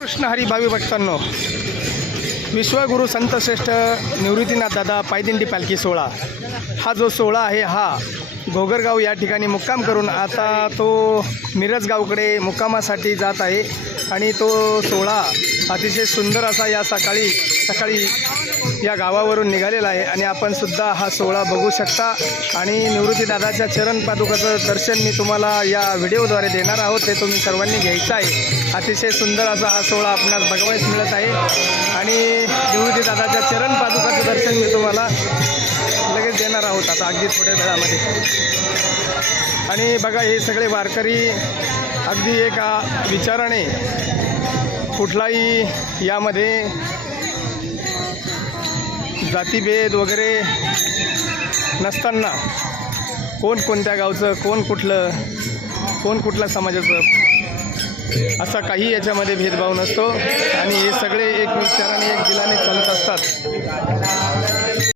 कृष्ण हरी भावी भक्तांनो, विश्वगुरु संतश्रेष्ठ निवृत्तीनाथ दादा पायदिंडी पालखी सोहळा हा जो सोहळा आहे हा घोगरगाव या ठिकाणी मुक्काम करून आता तो मिरज गावकडे मुक्कामासाठी जात आहे। आणि तो सोहळा अतिशय सुंदर असा या सकाळी या गावावरून निघालेला आहे आणि आपण सुद्धा हा सोहळा बघू शकता। आणि निवृत्तीदादाच्या चरण पादुकाचं दर्शन मी तुम्हाला या व्हिडिओद्वारे देणार आहोत, ते तुम्ही सर्वांनी घ्यायचं आहे। अतिशय सुंदर असा हा सोहळा आपणास बघावयास मिळत आहे आणि निवृत्तीदादाच्या चरण पादुकाचं दर्शन मी तुम्हाला लगेच देणार आहोत आता अगदी थोड्या वेळामध्ये। आणि बघा, हे सगळे वारकरी अगदी एका विचाराने, कुठलाही यामध्ये जातीभेद वगैरे नसताना कोण कोणत्या गावचं, कोण कुठल्या समाजाचं, असा काही याच्यामध्ये भेदभाव नसतो आणि हे सगळे एक विचाराने, एक दिलाने चालत असतात।